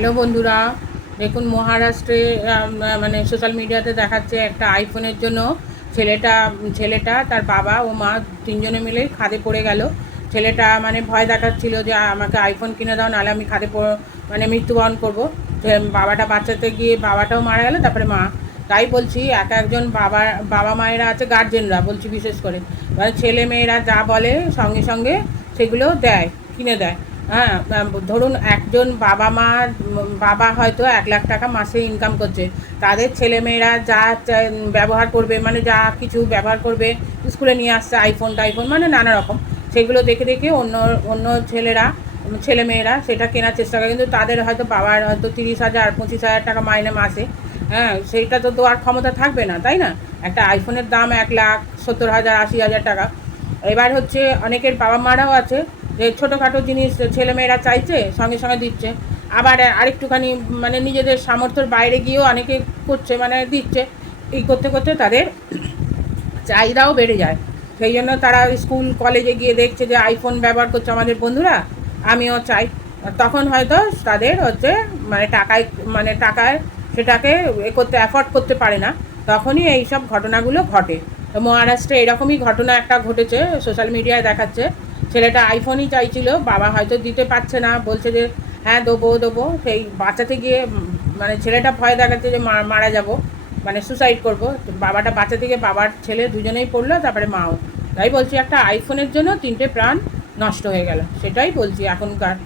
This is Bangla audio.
হ্যালো বন্ধুরা, দেখুন মহারাষ্ট্রে মানে সোশ্যাল মিডিয়াতে দেখাচ্ছে একটা আইফোনের জন্য ছেলেটা তার বাবা ও মা তিনজনে মিলে খাদে পড়ে গেল। ছেলেটা মানে ভয় দেখাচ্ছিল যে আমাকে আইফোন কিনে দাও, নাহলে আমি মানে মৃত্যুবরণ করবো। বাবাটা বাঁচাতে গিয়ে বাবাটাও মারা গেল, তারপরে মা। তাই বলছি একজন বাবা মায়েরা আছে, গার্জেনরা বলছি বিশেষ করে, মানে ছেলে মেয়েরা যা বলে সঙ্গে সঙ্গে সেগুলো দেয়, কিনে দেয়। হ্যাঁ, ধরুন একজন বাবা হয়তো 1,00,000 টাকা মাসে ইনকাম করছে, তাদের ছেলেমেয়েরা যা ব্যবহার করবে, মানে যা কিছু ব্যবহার করবে, স্কুলে নিয়ে আসছে আইফোন মানে নানা রকম, সেগুলো দেখে দেখে অন্য অন্য ছেলেমেয়েরা সেটা কেনার চেষ্টা করে। কিন্তু তাদের হয়তো বাবার হয়তো 30,000 25,000 টাকা মাইনে মাসে, হ্যাঁ, সেইটা তো দেওয়ার ক্ষমতা থাকবে না, তাই না? একটা আইফোনের দাম 1,70,000 80,000 টাকা। এবার হচ্ছে অনেকের বাবা মারাও আছে যে ছোটোখাটো জিনিস ছেলেমেয়েরা চাইছে, সঙ্গে সঙ্গে দিচ্ছে। আবার আরেকটুখানি মানে নিজেদের সামর্থ্যের বাইরে গিয়েও অনেকে করছে, মানে দিচ্ছে। এই করতে করতে তাদের চাহিদাও বেড়ে যায়। সেই জন্য তারা স্কুল কলেজে গিয়ে দেখছে যে আইফোন ব্যবহার করছে আমাদের বন্ধুরা, আমিও চাই। তখন হয়তো তাদের হচ্ছে টাকায় সেটাকে অ্যাফোর্ড করতে পারে না, তখনই এই সব ঘটনাগুলো ঘটে। তো মহারাষ্ট্রে এরকমই ঘটনা একটা ঘটেছে, সোশ্যাল মিডিয়ায় দেখাচ্ছে। ছেলেটা আইফোনই চাইছিল, বাবা হয়তো দিতে পারছে না, বলছে যে হ্যাঁ দেবো, সেই বাঁচাতে গিয়ে মানে ছেলেটা ভয় দেখাচ্ছে যে মারা যাব, মানে সুসাইড করবো। বাবাটা বাঁচাতে গিয়ে বাবার ছেলে দুজনেই পড়লো, তারপরে মাও। তাই বলছি একটা আইফোনের জন্য 3টে প্রাণ নষ্ট হয়ে গেল, সেটাই বলছি এখনকার